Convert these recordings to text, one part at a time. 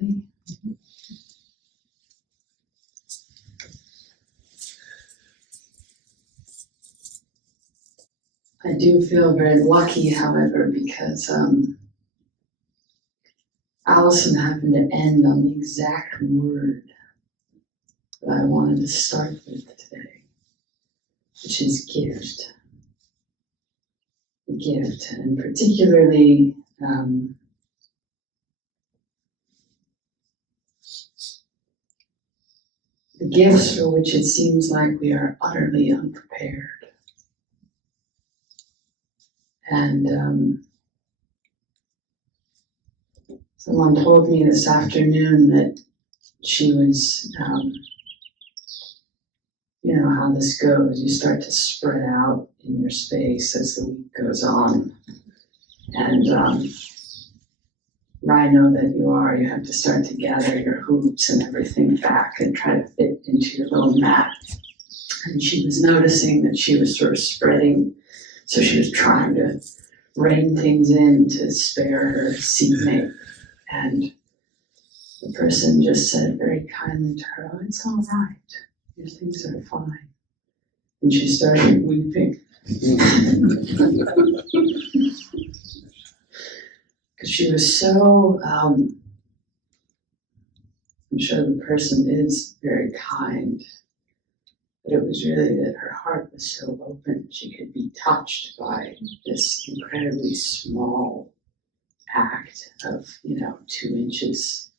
Beasley. I do feel very lucky, however, because Allison happened to end on the exact word that I wanted to start with today, which is gift. Gift, and particularly the gifts for which it seems like we are utterly unprepared. And someone told me this afternoon that she was, you know how this goes, you start to spread out in your space as the week goes on. And I know that you have to start to gather your hoops and everything back and try to fit into your little mat. And she was noticing that she was sort of spreading, so she was trying to rein things in to spare her seatmate. And the person just said very kindly to her, "Oh, it's all right. Your things are fine." And she started weeping. Because she was so, I'm sure the person is very kind, but it was really that her heart was so open, she could be touched by this incredibly small act of, 2 inches.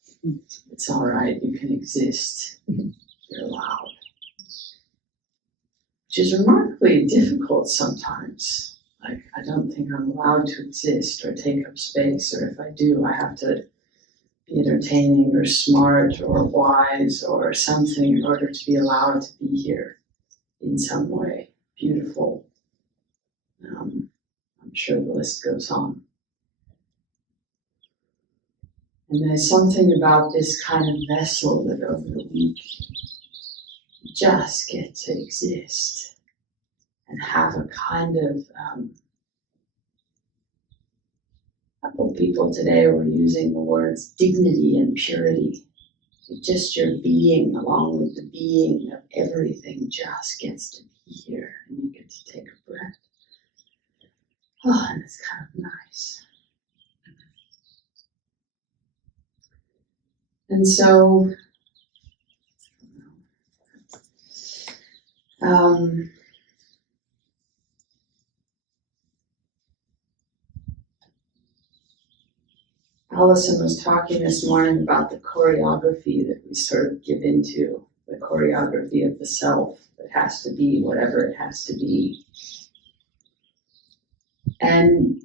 It's all right, you can exist, you're allowed. Which is remarkably difficult sometimes. Like, I don't think I'm allowed to exist or take up space, or if I do, I have to be entertaining or smart or wise or something in order to be allowed to be here in some way. Beautiful. I'm sure the list goes on. And there's something about this kind of vessel that over the week you just get to exist and have a kind of, a couple people today were using the words dignity and purity. Just your being, along with the being of everything, just gets to be here, and you get to take a breath. Oh, and it's kind of nice. And so, Allison was talking this morning about the choreography that we sort of give into, the choreography of the self that has to be whatever it has to be. And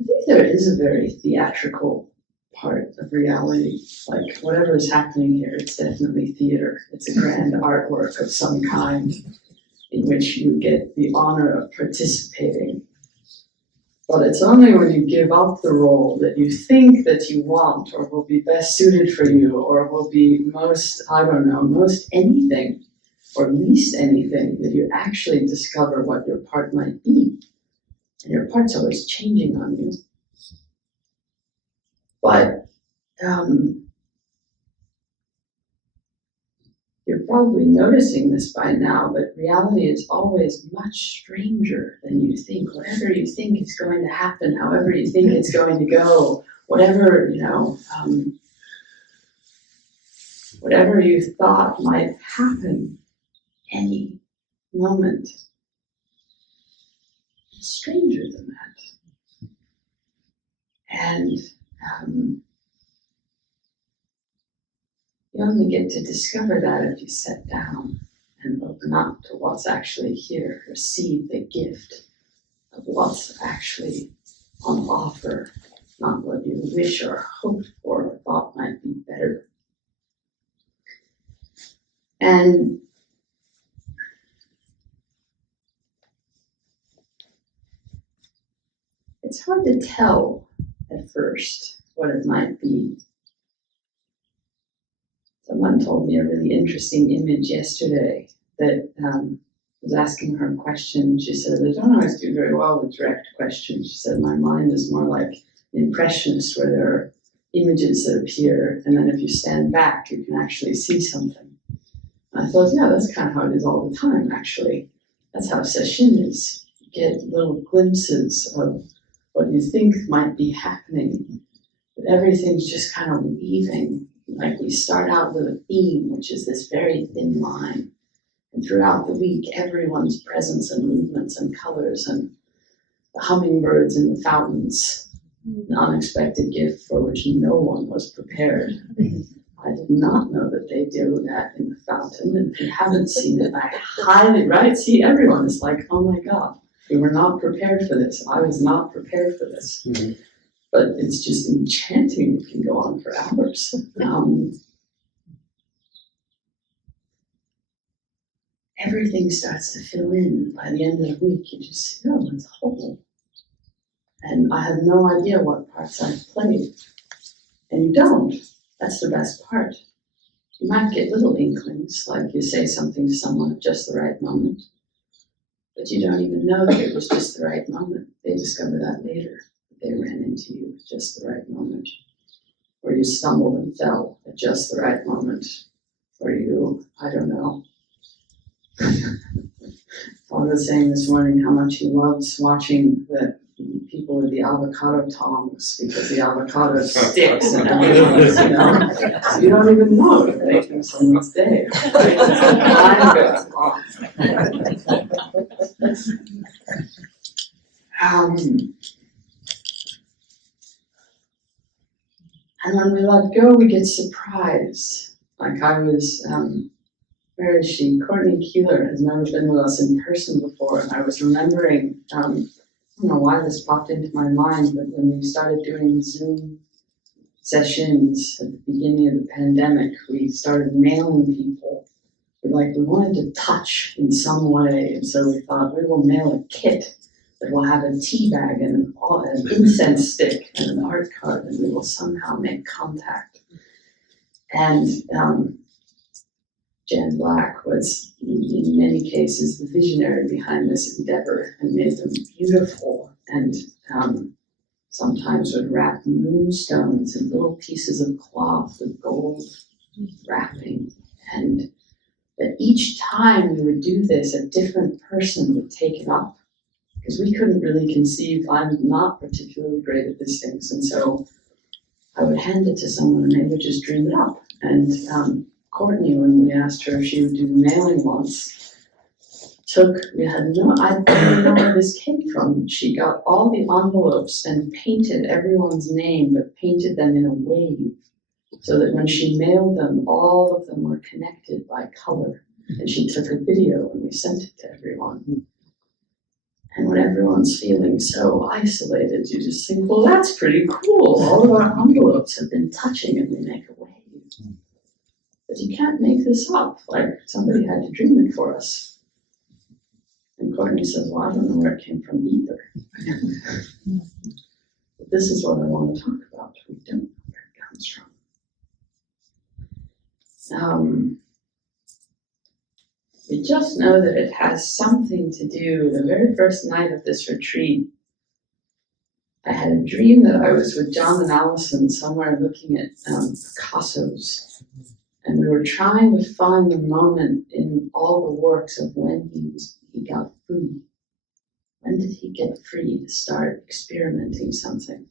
I think there is a very theatrical part of reality. Like, whatever is happening here, it's definitely theater. It's a grand artwork of some kind in which you get the honor of participating. But it's only when you give up the role that you think that you want, or will be best suited for you, or will be most anything, or least anything, that you actually discover what your part might be. And your part's always changing on you. But you're probably noticing this by now, but reality is always much stranger than you think. Whatever you think is going to happen, however you think it's going to go, whatever you thought might happen any moment, it's stranger than that. And you only get to discover that if you sit down and open up to what's actually here, receive the gift of what's actually on offer, not what you wish or hoped for or thought might be better. And it's hard to tell at first what it might be. Someone told me a really interesting image yesterday that was asking her a question. She said, "I don't always do very well with direct questions." She said, "My mind is more like an impressionist where there are images that appear, and then if you stand back, you can actually see something. And I thought, yeah, that's kind of how it is all the time, actually. That's how Sesshin is. You get little glimpses of what you think might be happening, but everything's just kind of weaving. Like we start out with a theme, which is this very thin line. And throughout the week, everyone's presence and movements and colors and the hummingbirds in the fountains, an unexpected gift for which no one was prepared. I did not know that they do that in the fountain. And if you haven't seen it, I highly, right? See, everyone is like, oh my God, we were not prepared for this. I was not prepared for this. Mm-hmm. But it's just enchanting. It can go on for hours. Everything starts to fill in. By the end of the week, you just see, oh, it's whole. And I have no idea what parts I've played. And you don't. That's the best part. You might get little inklings, like you say something to someone at just the right moment. But you don't even know that it was just the right moment. They discover that later. They ran into you at just the right moment. Or you stumbled and fell at just the right moment. Or you, I don't know. Paul was saying this morning how much he loves watching the people with the avocado tongs because the avocado sticks and everything, so you don't even know if you're making someone's day. Mine goes off. And when we let go, we get surprised. Like I was, where is she? Courtney Keeler has never been with us in person before, and I was remembering, I don't know why this popped into my mind, but when we started doing Zoom sessions at the beginning of the pandemic, we started mailing people. We wanted to touch in some way, and so we thought we will mail a kit that will have a tea bag and an incense stick and an art card, and we will somehow make contact. And Jan Black was, in many cases, the visionary behind this endeavor and made them beautiful and sometimes would wrap moonstones in little pieces of cloth with gold wrapping. And that each time we would do this, a different person would take it up because we couldn't really conceive. I'm not particularly great at these things. And so I would hand it to someone and they would just dream it up. And Courtney, when we asked her if she would do the mailing once, I don't know where this came from. She got all the envelopes and painted everyone's name, but painted them in a wave, so that when she mailed them, all of them were connected by color. And she took a video and we sent it to everyone. And when everyone's feeling so isolated, you just think, well, that's pretty cool. All of our envelopes have been touching and we make a wave. But you can't make this up. Like, somebody had to dream it for us. And Courtney says, well, I don't know where it came from either. But this is what I want to talk about. We don't know where it comes from. We just know that it has something to do. The very first night of this retreat, I had a dream that I was with John and Allison somewhere looking at Picasso's. And we were trying to find the moment in all the works of when he got free. When did he get free to start experimenting something?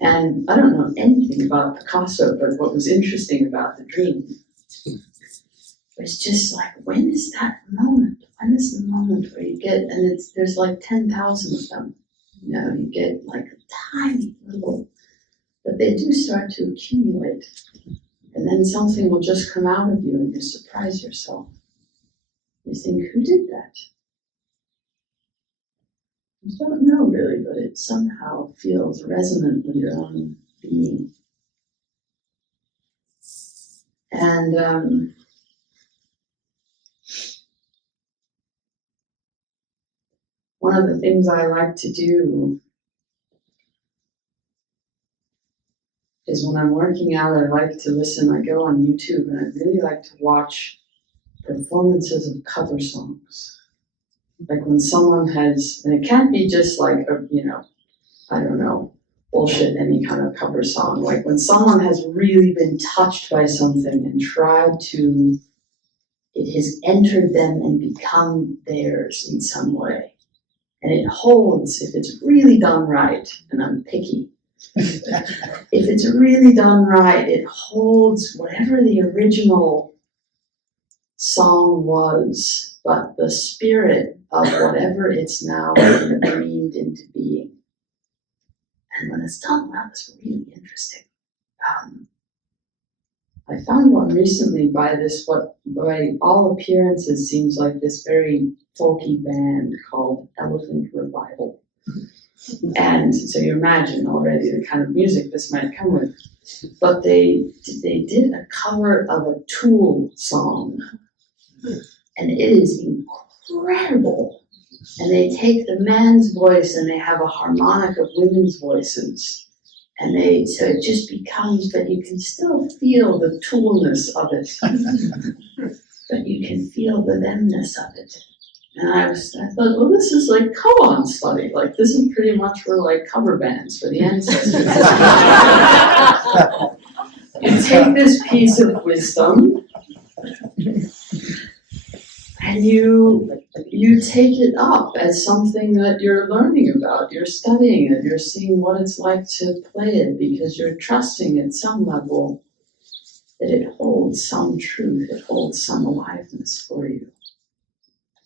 And I don't know anything about Picasso, but what was interesting about the dream was just like, when is that moment? When is the moment where you get, and there's like 10,000 of them. You get like a tiny little, but they do start to accumulate. And then something will just come out of you and you surprise yourself. You think, who did that? You don't know really, but it somehow feels resonant with your own being. And one of the things I like to do is when I'm working out, I like to listen. I go on YouTube and I really like to watch performances of cover songs. Like when someone has, and it can't be just like, I don't know, bullshit any kind of cover song. Like when someone has really been touched by something and tried to, it has entered them and become theirs in some way. And it holds, if it's really done right, and I'm picky, if it's really done right, it holds whatever the original song was, but the spirit of whatever it's now dreamed into being. And when it's done well, it's really interesting. I found one recently by this, what by all appearances seems like this very folky band called Elephant Revival. And so you imagine already the kind of music this might come with. But they did a cover of a Tool song, and it is incredible. And they take the man's voice and they have a harmonic of women's voices. And so it just becomes, but you can still feel the toolness of it. But you can feel the themness of it. And I thought, well, this is like koan study. Like, this is pretty much for like cover bands for the ancestors. You take this piece of wisdom and you take it up as something that you're learning about, you're studying it, you're seeing what it's like to play it, because you're trusting at some level that it holds some truth, it holds some aliveness for you.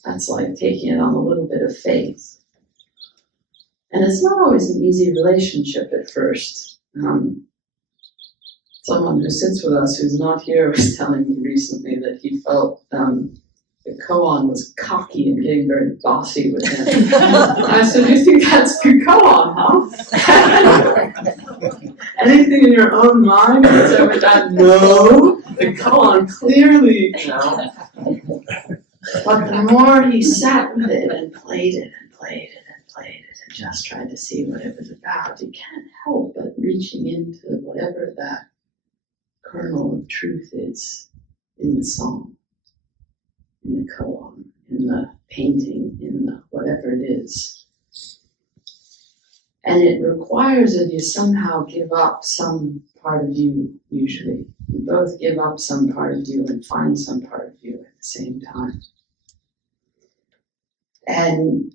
That's like taking it on a little bit of faith. And it's not always an easy relationship at first. Someone who sits with us who's not here was telling me recently that he felt the koan was cocky and getting very bossy with him. I said, you think that's the koan, huh? Anything in your own mind that's ever that? No, the koan clearly, But the more he sat with it and played it and played it and played it and just tried to see what it was about, you can't help but reaching into whatever that kernel of truth is in the song, in the koan, in the painting, in the whatever it is. And it requires of you somehow give up some part of you, usually. You both give up some part of you and find some part of you at the same time. And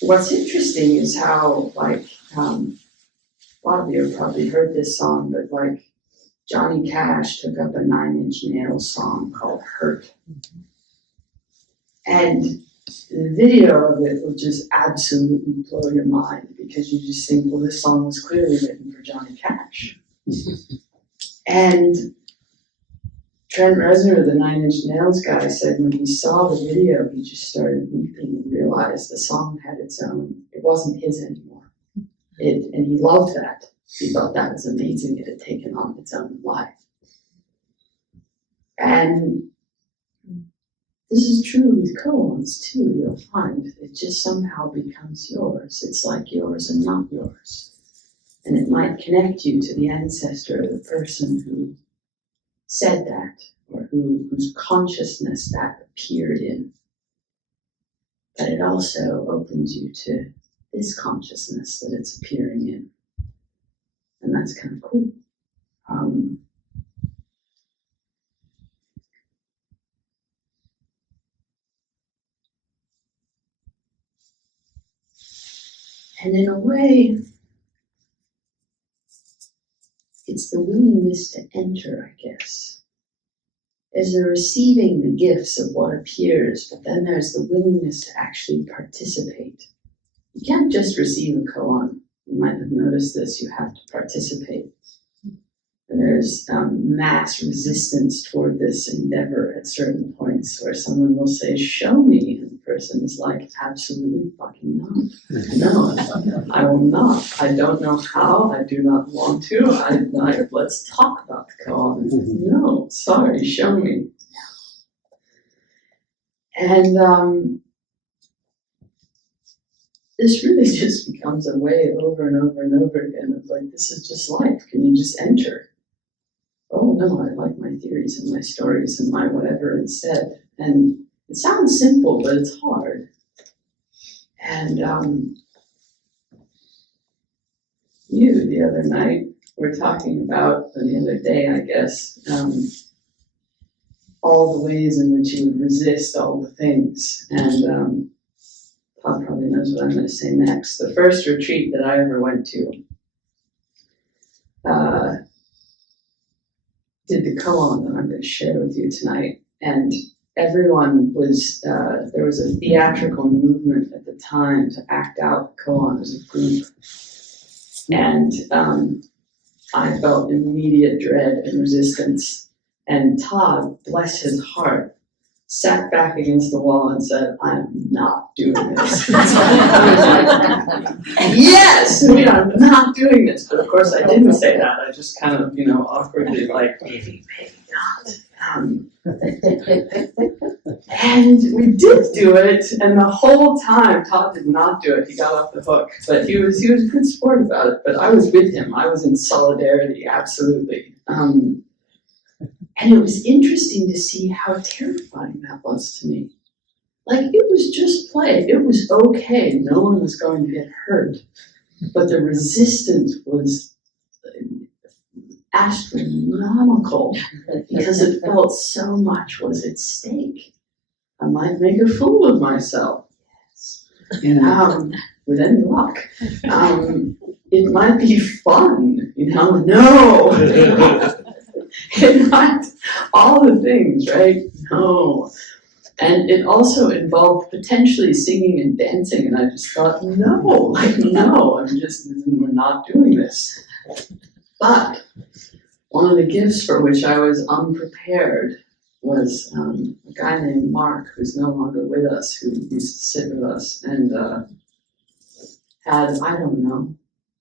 what's interesting is how, like, a lot of you have probably heard this song, but like Johnny Cash took up a Nine Inch Nails song called Hurt. And the video of it will just absolutely blow your mind, because you just think, well, this song was clearly written for Johnny Cash. And Trent Reznor, the Nine Inch Nails guy, said when he saw the video, he just started weeping and realized the song had its own, it wasn't his anymore. And he loved that. He thought that was amazing. It had taken on its own life. And this is true with koans too, you'll find. It just somehow becomes yours. It's like yours and not yours. And it might connect you to the ancestor or the person who said that, or whose consciousness that appeared in. But it also opens you to this consciousness that it's appearing in. And that's kind of cool. And in a way, it's the willingness to enter, I guess. There's the receiving the gifts of what appears, but then there's the willingness to actually participate. You can't just receive a koan. You might have noticed this, you have to participate. And there's mass resistance toward this endeavor at certain points where someone will say, show me, and the person is like, absolutely fucking not. No, I will not. I don't know how, I do not want to, let's talk about the koan. No, sorry, show me. And this really just becomes a way over and over and over again of like, this is just life, can you just enter? Oh no, I like my theories and my stories and my whatever instead. And it sounds simple, but it's hard. And you the other night. We're talking about, the other day, I guess, all the ways in which you would resist all the things. And Todd probably knows what I'm going to say next. The first retreat that I ever went to did the koan that I'm going to share with you tonight. And everyone was, there was a theatrical movement at the time to act out koan as a group. And I felt immediate dread and resistance. And Todd, bless his heart, sat back against the wall and said, I'm not doing this. So I was like, yes, I'm not doing this. But of course I didn't say that. I just kind of, awkwardly like, maybe not. And we did do it, and the whole time Todd did not do it. He got off the hook, but he was a good sport about it. But I was with him. I was in solidarity, absolutely. And it was interesting to see how terrifying that was to me. Like, it was just play. It was okay. No one was going to get hurt. But the resistance was astronomical because it felt so much was at stake. I might make a fool of myself. With any luck. It might be fun, no. It might, all the things, right? No. And it also involved potentially singing and dancing, and I just thought, no, we're not doing this. But one of the gifts for which I was unprepared was a guy named Mark, who's no longer with us, who used to sit with us, and had,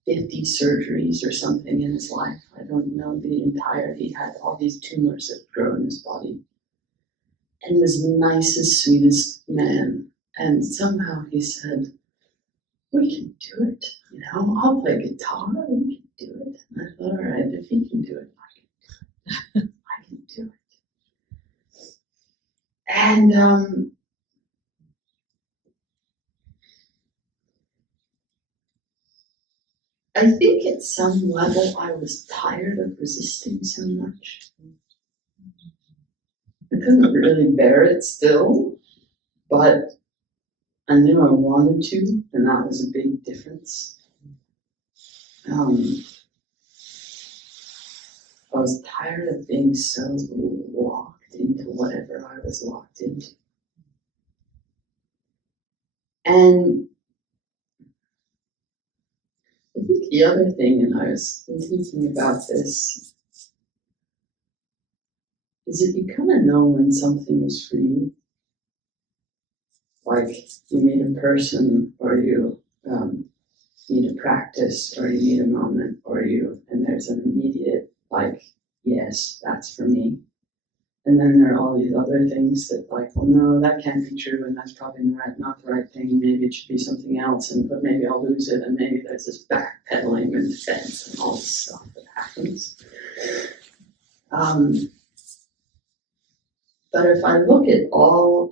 50 surgeries or something in his life. I don't know the entirety. He had all these tumors that grow in his body. And was the nicest, sweetest man. And somehow he said, we can do it. I'll play guitar, we can do it. And I thought, all right, if he can do it, I can do it. And I think at some level I was tired of resisting so much. I couldn't really bear it still, but I knew I wanted to, and that was a big difference. I was tired of being so locked into whatever I was locked into. And I think the other thing, and I was thinking about this, is that you kind of know when something is for you. Like you meet a person, or you meet a practice, or you meet a moment, and there's an immediate, yes, that's for me. And then there are all these other things that well, no, that can't be true, and that's probably not the right thing, and maybe it should be something else, but maybe I'll lose it, and maybe there's this backpedaling and defense and all this stuff that happens. But if I look at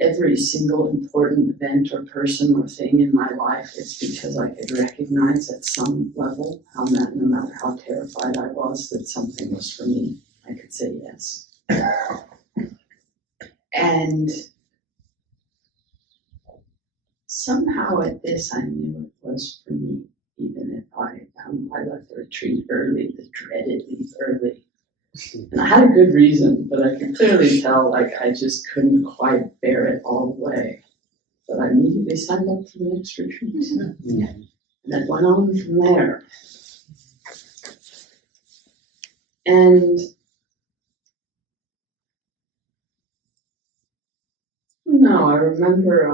every single important event or person or thing in my life, it's because I could recognize at some level no matter how terrified I was, that something was for me. I could say yes. And somehow at this, I knew it was for me, even if I left the retreat early, the dreaded leave early. And I had a good reason, but I could clearly tell, I just couldn't quite bear it all the way. But I immediately signed up for the next retreat. And it went on from there. And no, I remember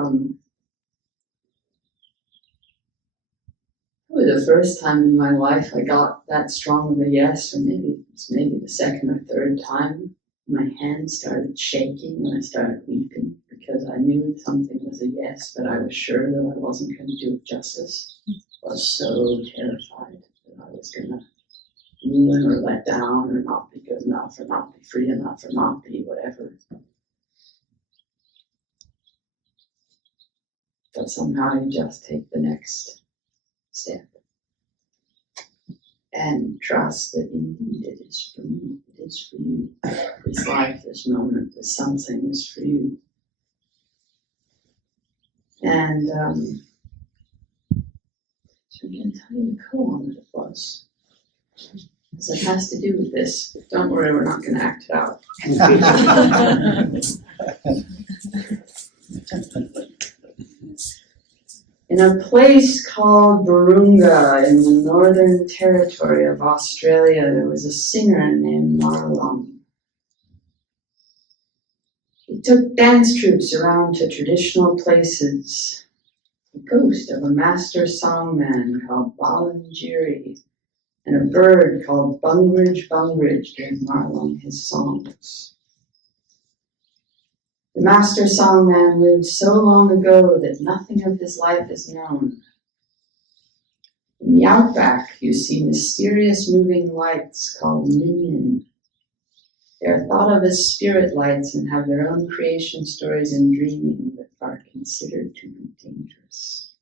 probably the first time in my life I got that strong of a yes, or maybe the second or third time, my hands started shaking and I started weeping because I knew something was a yes, but I was sure that I wasn't going to do it justice. I was so terrified that I was going to ruin or let down or not be good enough or not be free enough or not be whatever. But somehow you just take the next step. and trust that indeed it is for me, it is for you. This life, this moment, this something is for you. And so I'm going to tell you the koan that it was. Because it has to do with this. But don't worry, we're not going to act it out. In a place called Virunga in the Northern Territory of Australia, there was a singer named Marlon. He took dance troupes around to traditional places. The ghost of a master songman called Balangiri and a bird called Bungridge gave Marlon his songs. The master songman lived so long ago that nothing of his life is known. In the outback, you see mysterious moving lights called minyan. They are thought of as spirit lights and have their own creation stories and dreaming that are considered to be dangerous.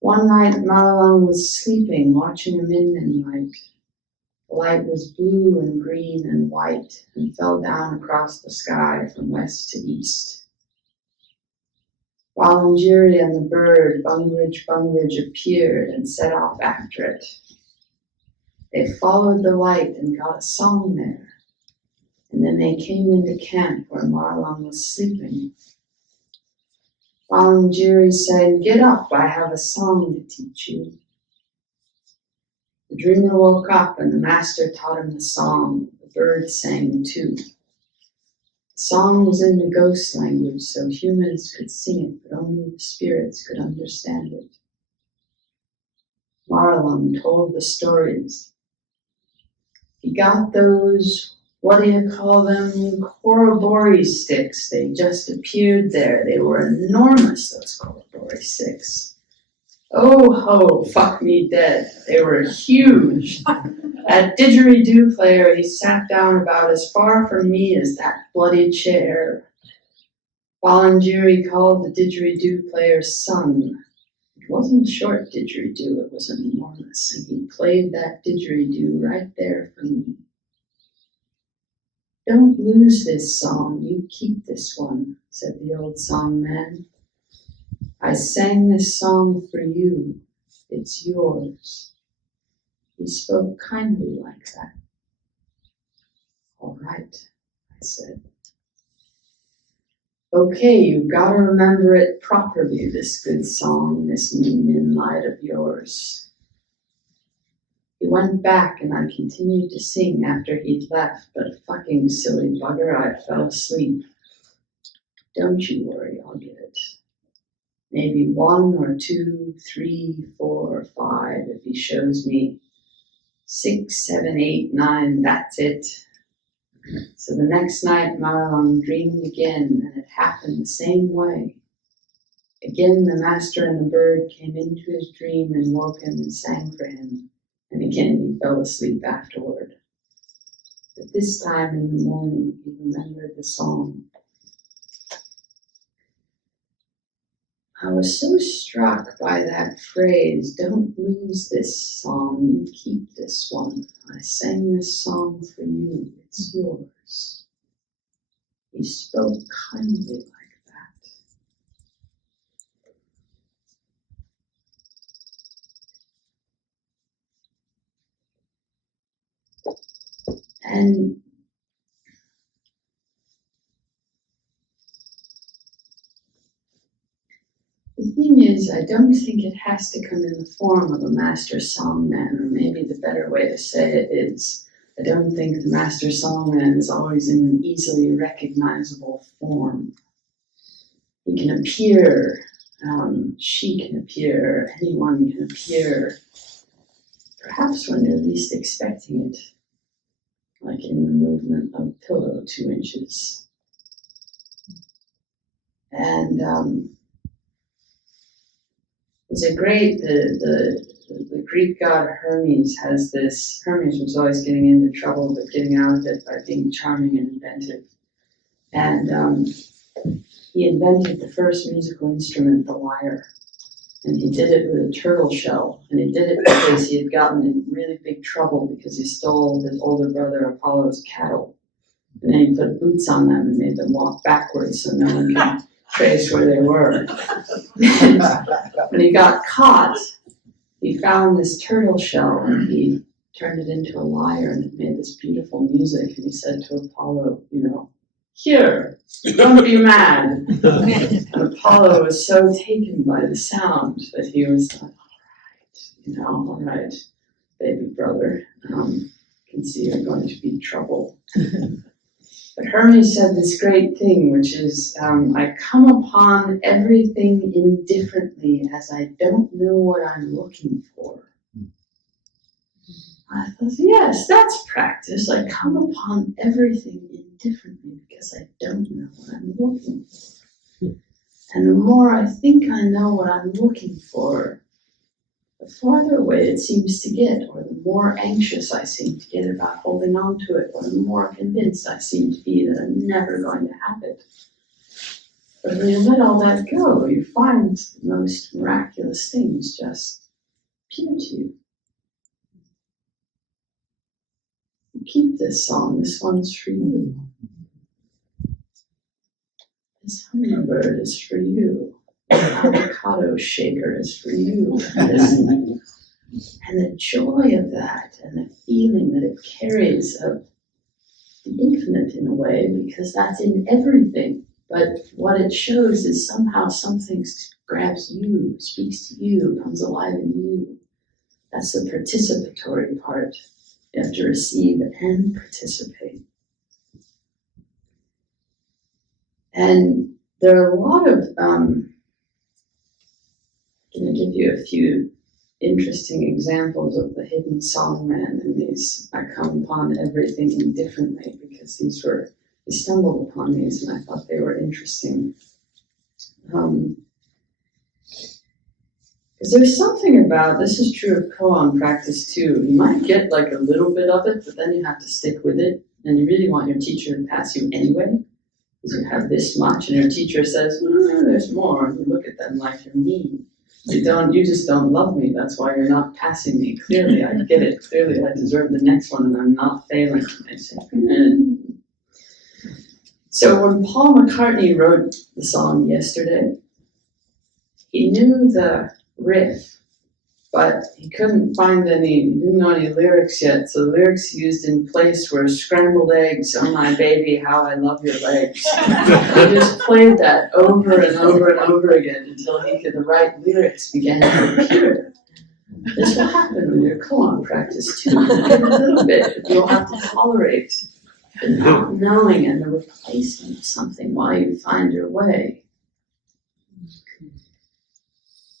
One night, Marlon was sleeping, watching a minyan light. The light was blue and green and white and fell down across the sky from west to east. Balangiri and the bird, Bungridge, appeared and set off after it. They followed the light and got a song there. And then they came into camp where Marlon was sleeping. Balangiri said, "Get up, I have a song to teach you." The dreamer woke up and the master taught him the song. The bird sang too. The song was in the ghost language, so humans could sing it, but only the spirits could understand it. Marlon told the stories. He got those, what do you call them, corroboree sticks. They just appeared there. They were enormous, those corroboree sticks. Oh ho, fuck me dead. They were huge. That didgeridoo player, he sat down about as far from me as that bloody chair. Balangiri called the didgeridoo player's son. It wasn't a short didgeridoo, it was enormous, and he played that didgeridoo right there for me. "Don't lose this song, you keep this one," said the old songman. "I sang this song for you, it's yours." He spoke kindly like that. "All right," I said. "Okay, you've got to remember it properly, this good song, this minyan light of yours." He went back and I continued to sing after he'd left, but fucking silly bugger, I fell asleep. "Don't you worry, I'll get it. Maybe 1 or 2, 3, 4, 5, if he shows me 6, 7, 8, 9, that's it." So the next night, Marlon dreamed again, and it happened the same way. Again, the master and the bird came into his dream and woke him and sang for him, and again he fell asleep afterward. But this time in the morning, he remembered the song. I was so struck by that phrase, "Don't lose this song, you keep this one. I sang this song for you, it's yours." He spoke kindly like that. And the thing is, I don't think it has to come in the form of a master songman, or maybe the better way to say it is, I don't think the master songman is always in an easily recognizable form. He can appear, she can appear, anyone can appear, perhaps when you're least expecting it, like in the movement of pillow 2 inches. And it's a great, the Greek god Hermes has this. Hermes was always getting into trouble, but getting out of it by being charming and inventive. And he invented the first musical instrument, the lyre. And he did it with a turtle shell. And he did it because he had gotten in really big trouble because he stole his older brother Apollo's cattle. And then he put boots on them and made them walk backwards so no one could trace where they were. And when he got caught, he found this turtle shell and he turned it into a lyre and it made this beautiful music. And he said to Apollo, here, don't be mad. And Apollo was so taken by the sound that he was like, all right, baby brother, can see you're going to be trouble. But Hermes said this great thing, which is, I come upon everything indifferently as I don't know what I'm looking for. I thought, yes, that's practice. I come upon everything indifferently because I don't know what I'm looking for. And the more I think I know what I'm looking for, the farther away it seems to get, or the more anxious I seem to get about holding on to it, or the more convinced I seem to be that I'm never going to have it. But when you let all that go, you find the most miraculous things just appear to you. Keep this song, this one's for you. This hummingbird is for you. The avocado shaker is for you. And the joy of that and the feeling that it carries of the infinite in a way, because that's in everything. But what it shows is somehow something grabs you, speaks to you, comes alive in you. That's the participatory part. You have to receive and participate. And there are a lot of, I'm going to give you a few interesting examples of the hidden songman in these. I come upon everything indifferently because I stumbled upon these and I thought they were interesting. Because there's something about, this is true of koan practice too, you might get like a little bit of it, but then you have to stick with it, and you really want your teacher to pass you anyway, because you have this much, and your teacher says, there's more, and you look at them like you're mean. You just don't love me, that's why you're not passing me. Clearly, I get it, clearly I deserve the next one, and I'm not failing. And I say, So when Paul McCartney wrote the song Yesterday, he knew the riff, but he couldn't find he didn't know any lyrics yet, so the lyrics he used in place were scrambled eggs, oh my baby, how I love your legs. He just played that over and over and over again until the right lyrics began to appear. This will happen with your koan practice too. You get a little bit, but you'll have to tolerate the not knowing and the replacement of something while you find your way.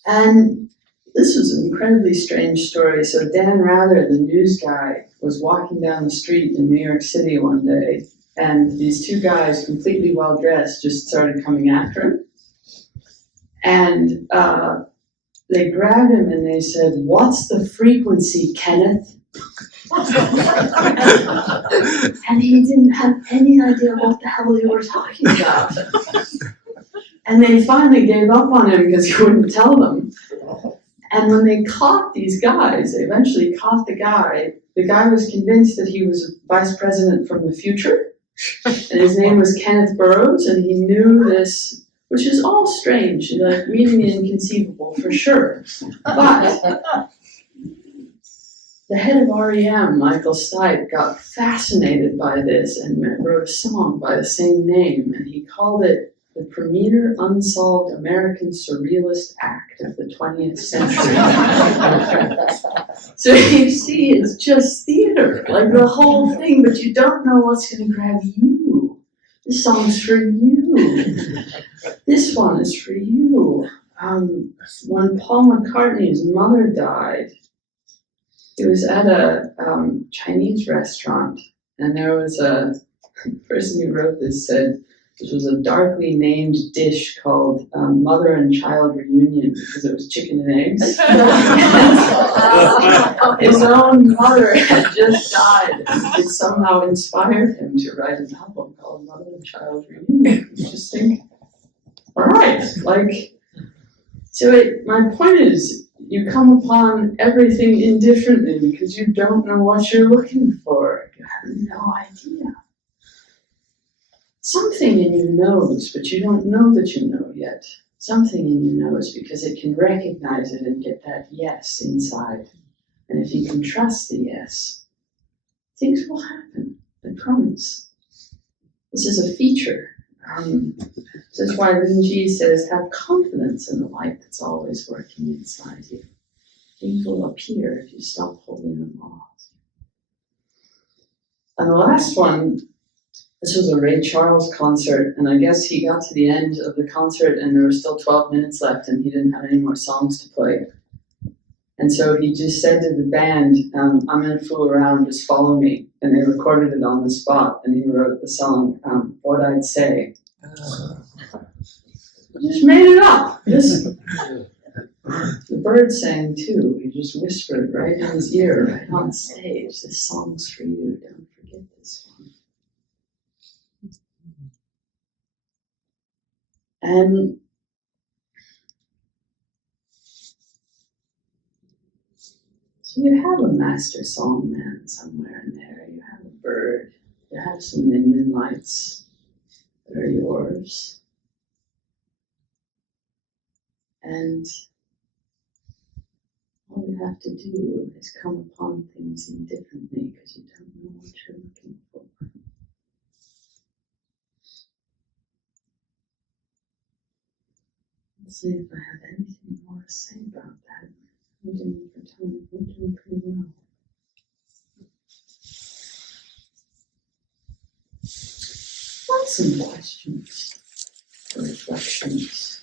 And this was an incredibly strange story. So Dan Rather, the news guy, was walking down the street in New York City one day, and these two guys, completely well-dressed, just started coming after him. And they grabbed him and they said, "What's the frequency, Kenneth?" And he didn't have any idea what the hell they were talking about. And they finally gave up on him because he wouldn't tell them. And when they caught these guys, they eventually caught the guy. The guy was convinced that he was a vice president from the future. And his name was Kenneth Burroughs, and he knew this, which is all strange, like reading the Inconceivable for sure. But the head of REM, Michael Stipe, got fascinated by this and wrote a song by the same name, and he called it the premier unsolved American surrealist act of the 20th century. So you see, it's just theater, like the whole thing, but you don't know what's going to grab you. This song's for you. This one is for you. When Paul McCartney's mother died, it was at a Chinese restaurant, and there was a person who wrote this said, this was a darkly named dish called Mother and Child Reunion because it was chicken and eggs. His own mother had just died. It somehow inspired him to write an album called Mother and Child Reunion. You just think, all right, like, My point is, you come upon everything indifferently because you don't know what you're looking for. You have no idea. Something in you knows, but you don't know that you know yet. Something in you knows because it can recognize it and get that yes inside. And if you can trust the yes, things will happen. I promise. This is a feature. This is why Rinji says, have confidence in the light that's always working inside you. Things will appear if you stop holding them off. And the last one, this was a Ray Charles concert, and I guess he got to the end of the concert and there were still 12 minutes left and he didn't have any more songs to play. And so he just said to the band, I'm going to fool around, just follow me. And they recorded it on the spot, and he wrote the song, What I'd Say. He just made it up. The bird sang too. He just whispered right in his ear, right on stage, this song's for you, don't forget this one. And so you have a master songman somewhere in there. You have a bird. You have some Min lights that are yours. And all you have to do is come upon things indifferently because you don't know what you're looking for. Let's see if I have anything more to say about that. I'm doing for time. I'm doing pretty well. Some questions or reflections.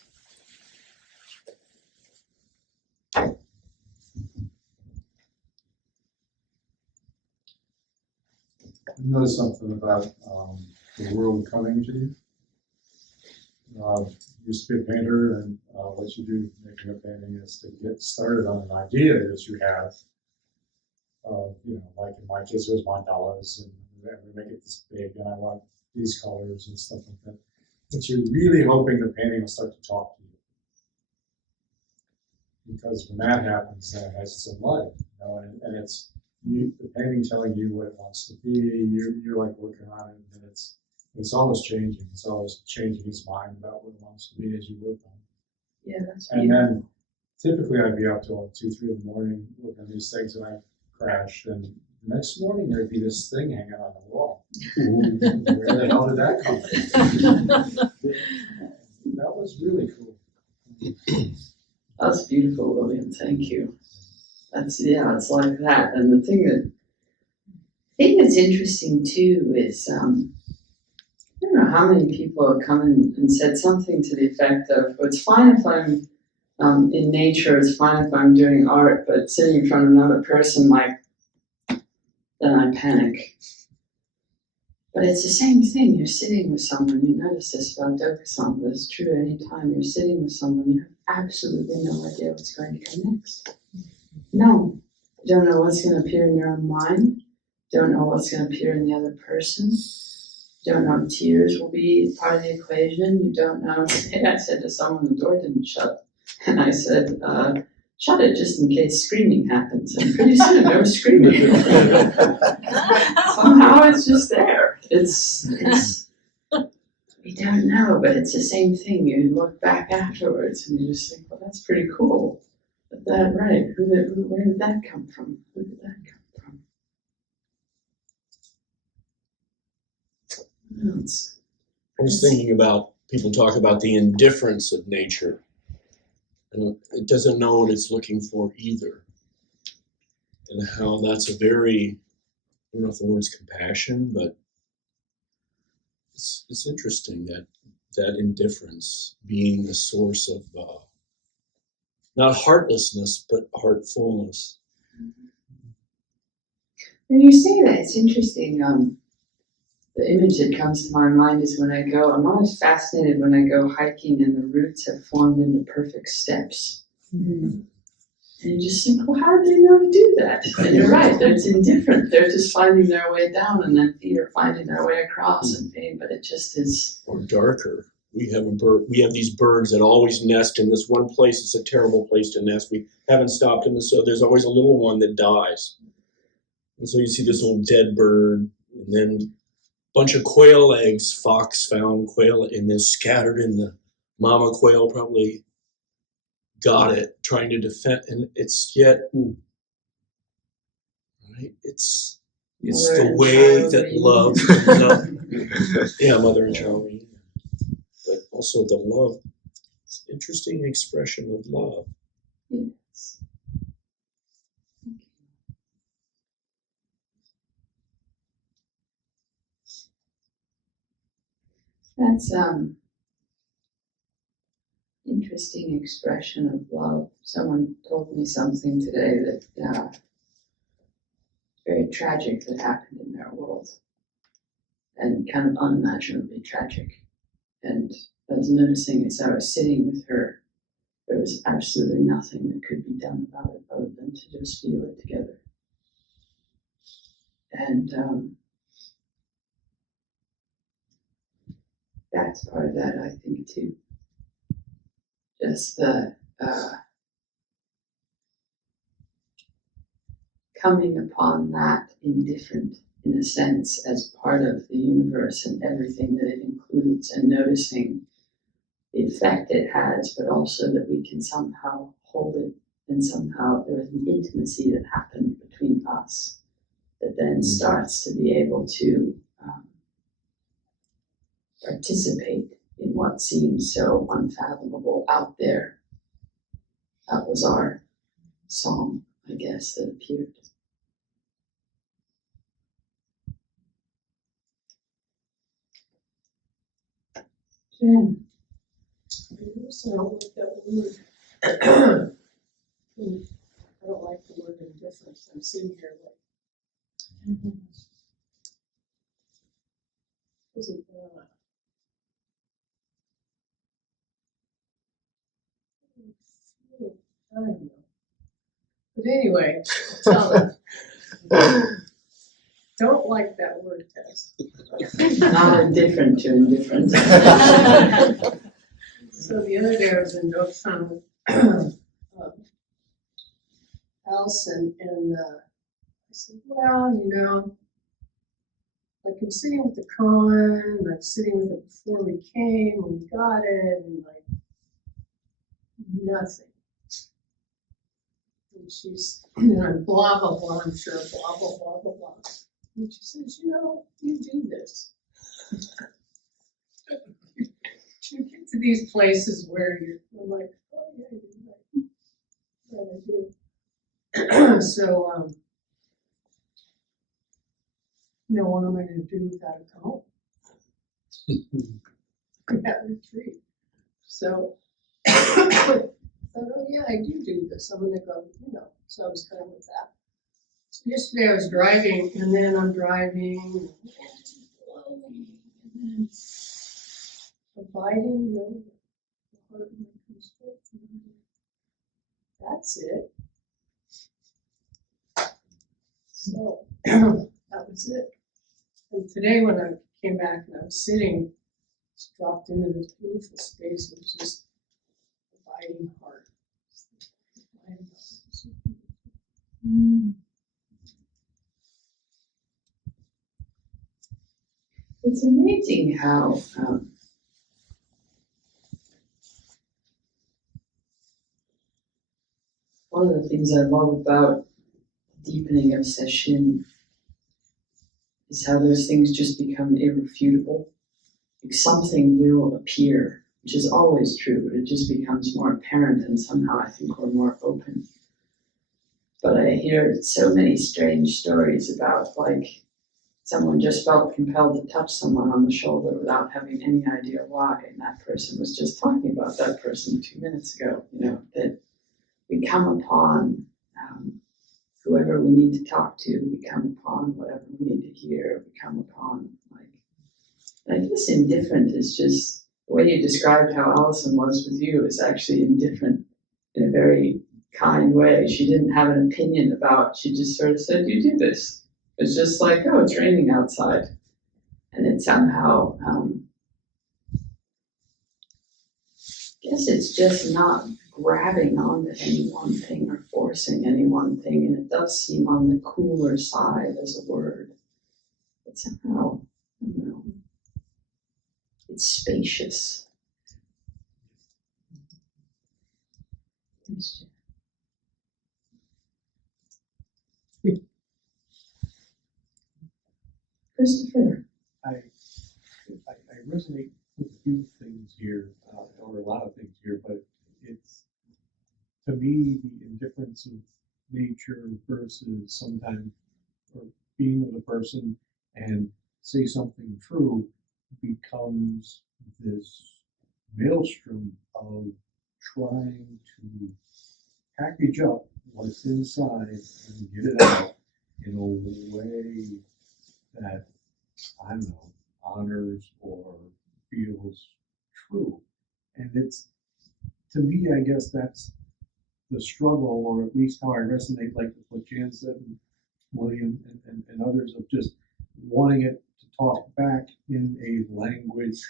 I noticed something about the world coming to you. Used to be a painter, and what you do making a painting is to get started on an idea that you have. Like in my case, it was mandalas, and we make it this big, and I want these colors and stuff like that. But you're really hoping the painting will start to talk to you. Because when that happens, then it has some life, and it's you, the painting telling you what it wants to be. You're like working on it, and it's always changing. It's always changing its mind about what it wants to be as you work on it. Yeah, that's beautiful. And then typically I'd be up till 2, 3 in the morning working on these things, and I crashed. And the next morning there'd be this thing hanging on the wall. Where the hell did that come from? That was really cool. That's beautiful, William. Thank you. It's like that. And the thing that's interesting too is I don't know how many people have come in and said something to the effect of, well, it's fine if I'm in nature, it's fine if I'm doing art, but sitting in front of another person, then I panic. But it's the same thing. You're sitting with someone. You notice this about Dokusan, but it's true anytime you're sitting with someone, you have absolutely no idea what's going to come next. No. You don't know what's going to appear in your own mind. You don't know what's going to appear in the other person. You don't know if tears will be part of the equation. You don't know. I said to someone, the door didn't shut. And I said, shut it just in case screaming happens. And pretty soon there was screaming. Somehow it's just there. It's we don't know, but it's the same thing. You look back afterwards and you just think, well, that's pretty cool. But that, right, where did that come from? Who did that come from? What else? I was thinking about, people talk about the indifference of nature. And it doesn't know what it's looking for either. And how that's a very, I don't know if the word's compassion, but it's interesting that indifference being the source of not heartlessness, but heartfulness. When you say that, it's interesting. The image that comes to my mind is when I'm always fascinated when I go hiking and the roots have formed into perfect steps. Mm-hmm. And you just think, well, how did they know to do that? And you're right, it's indifferent. They're just finding their way down, and then feet are finding their way across and pain, but it just is. Or darker. we have a bird. We have these birds that always nest in this one place. It's a terrible place to nest. We haven't stopped them, so there's always a little one that dies. And so you see this little dead bird, and then a bunch of quail eggs. Fox found quail, and then scattered in the mama quail probably got it, trying to defend. And it's yet, right? It's Mother the and way child that love, yeah, mother and child, but also the love. It's an interesting expression of love. Yes. That's interesting expression of love. Someone told me something today that very tragic that happened in their world, and kind of unimaginably tragic. And I was noticing as I was sitting with her, there was absolutely nothing that could be done about it other than to just feel it together. And that's part of that, I think, too. Just the coming upon that indifferent, in a sense, as part of the universe and everything that it includes, and noticing the effect it has, but also that we can somehow hold it, and somehow there was an intimacy that happened between us that then starts to be able to participate in what seems so unfathomable out there. That was our song, I guess, that appeared. Jen. I also don't like that word. I don't like the word indifference. I'm sitting here like, isn't I don't know. But anyway, don't like that word, Tess. Not indifferent to indifferent. So the other day I was in Doksan house, and I said, well, you know, like I'm sitting with the Khan, and I'm sitting with it before we came, and we got it, and like nothing. And she's, you know, blah, blah, blah, I'm sure, blah, blah, blah, blah, blah. And she says, you know, you do this. You get to these places where you're like, oh yeah, you're right. Yeah, I do. So, you know, what am I going to do without a cone? That retreat. So, I thought, oh yeah, I do this. I'm going to go, you know. So I was kind of with that. So yesterday I was driving, and then I'm driving, and it's blowing, and then abiding, the heart of my constriction. That's it. So that was it. And today when I came back and I was sitting, just dropped into this beautiful space. It was just abiding heart. Abiding heart. It's amazing how one of the things I love about deepening of Sesshin is how those things just become irrefutable. Like something will appear, which is always true, but it just becomes more apparent, and somehow I think we're more open. But I hear so many strange stories about like someone just felt compelled to touch someone on the shoulder without having any idea why, and that person was just talking about that person 2 minutes ago, you know, that we come upon whoever we need to talk to, we come upon whatever we need to hear, we come upon, like, I guess indifferent is just, the way you described how Allison was with you is actually indifferent in a very kind way. She didn't have an opinion about, she just sort of said, you do this. It's just like, oh, it's raining outside. And it somehow guess it's just not grabbing onto any one thing or forcing any one thing, and it does seem on the cooler side as a word. But somehow, I don't know, it's spacious. Thanks, Jeff. Christopher. I resonate with a few things here, or a lot of things here, but it's, to me, the indifference of nature versus sometimes or being with a person and say something true becomes this maelstrom of trying to package up what's inside and get it out in a way that, I don't know, honors or feels true. And it's, to me, I guess that's the struggle, or at least how I resonate, like with what Jan said, and William and others, of just wanting it to talk back in a language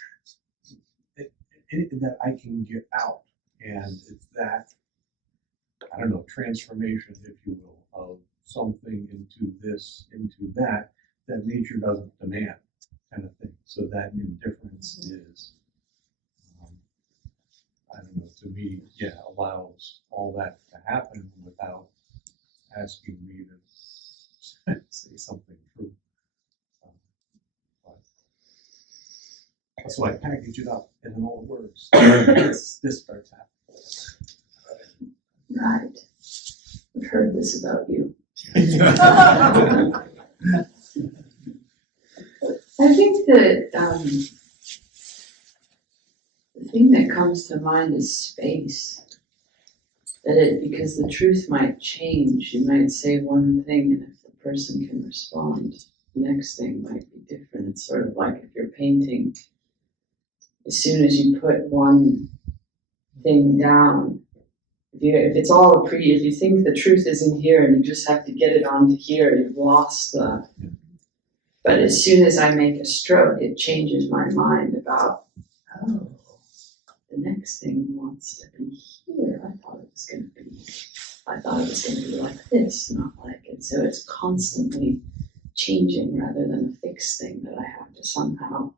that I can get out. And it's that, I don't know, transformation, if you will, of something into this, into that nature doesn't demand, kind of thing. So that indifference is, I don't know, to me, yeah, allows all that to happen without asking me to say something true. So I package it up and then all the words. this starts happening. Right. I've heard this about you. I think that the thing that comes to mind is space. Because the truth might change. You might say one thing, and if the person can respond, the next thing might be different. It's sort of like if you're painting, as soon as you put one thing down, if it's all if you think the truth is in here and you just have to get it onto here, you've lost the. But as soon as I make a stroke, it changes my mind about, oh, the next thing wants to be here. I thought it was going to be like this, not like it. So it's constantly changing rather than a fixed thing that I have to somehow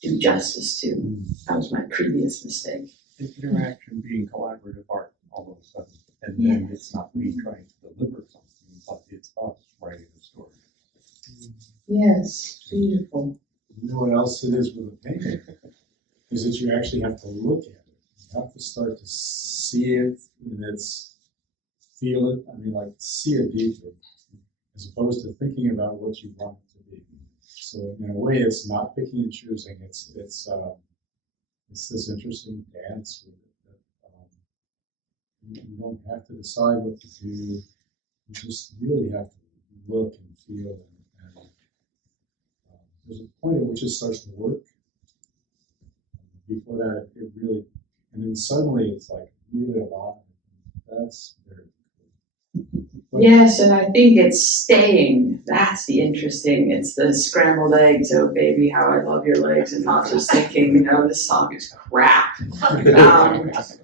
do justice to. That was my previous mistake. Interaction being collaborative art all of a sudden. And then it's not me trying to deliver something, but it's us writing the story. Yes, beautiful. You know what else it is with a painting? Is that you actually have to look at it. You have to start to see it in its, feel it, like see it deeply, as opposed to thinking about what you want it to be. So in a way, it's not picking and choosing. It's this interesting dance with it. That, you don't have to decide what to do. You just really have to look and feel. And there's a point at which it starts to work. Before that, it really, and then suddenly it's like really alive. That's very cool. But Yes, and I think it's staying. That's the interesting. It's the scrambled eggs. Oh, baby, how I love your legs, and not just thinking, this song is crap.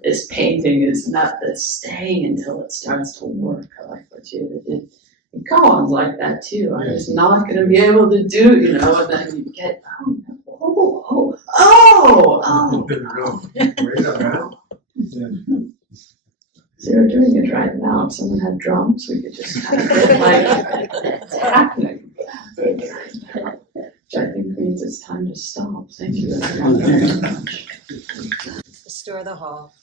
This painting is not. That's staying until it starts to work. I like what you did. And Colin's like that too. I'm just not going to be able to do, and then you get, oh. So we're doing it right now. If someone had drums, we could just kind of get like, it's happening. Which I think means it's time to stop. Thank you everyone very much. Restore the hall.